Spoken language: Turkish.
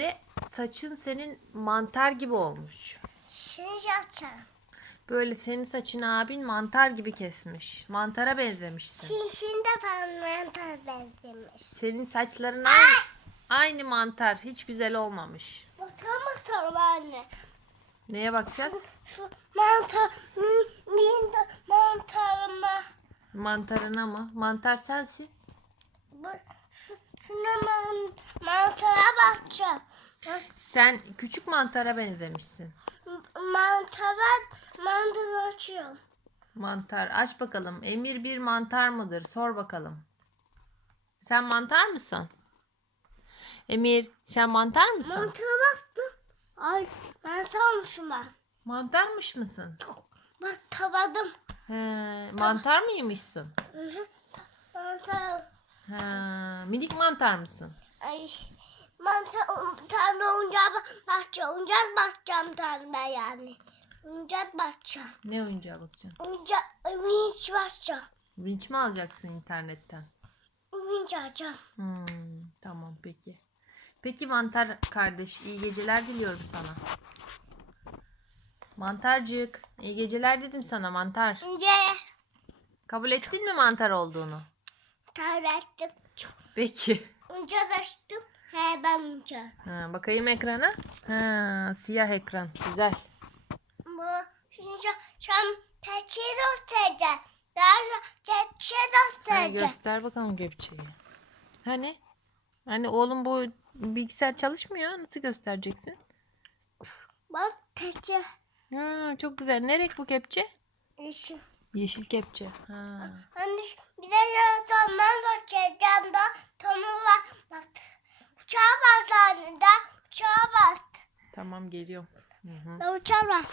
de saçın senin mantar gibi olmuş. Şimdi yapacağım. Böyle senin saçını abin mantar gibi kesmiş. Mantara benzemişsin. Şimdi, şimdi parmağım benzemiş. Senin saçların aynı, aynı mantar. Hiç güzel olmamış. Bakar mısın anne? Neye bakacağız? Şu mantar, de mantarıma. Mantarına mı? Mantar sensin. Bu, şu, şuna man, mantara bakacağım. Sen küçük mantara benzemişsin. Mantara, mantar açıyorum. Mantar. Aç bakalım. Emir bir mantar mıdır? Sor bakalım. Sen mantar mısın? Emir sen mantar mısın? Mantara bastım. Ay mantarmışım ben. Mantarmış mısın? Bak tabadım. He, mantar mıymışsın? Hı hı. Mantar. Ha, minik mantar mısın? Ay mantar bir tane oyuncak bak- bakacağım. Oyuncak bakacağım tane ben yani. Oyuncak bakacağım. Ne oyuncağı bakacaksın? Oyuncak oyuncak bakacağım. Vinç mi alacaksın internetten? Oyuncak alacağım. Hmm, tamam peki. Peki mantar kardeş iyi geceler diliyorum sana. Mantarcık iyi geceler dedim sana mantar. Önce Kabul ettin mi mantar olduğunu? tarlattım. Peki. Oyuncak açtım. He ben oyuncak. Ha, bakayım ekrana. Ha, siyah ekran. Güzel. Bu şimdi sen peçeyi göstereceğim. Daha sonra peçeyi Ha, göstereceğim. göster bakalım kepçeyi. Hani? Hani oğlum bu bilgisayar çalışmıyor. Nasıl göstereceksin? Bak peçe. Ha, çok güzel. Ne renk bu kepçe? Yeşil. Yeşil kepçe. Ha. Hani bir de yaratan ben göstereceğim da tamam bak. Anne de uçağa bak. Tamam geliyorum. Hı hı. Uçağa bak.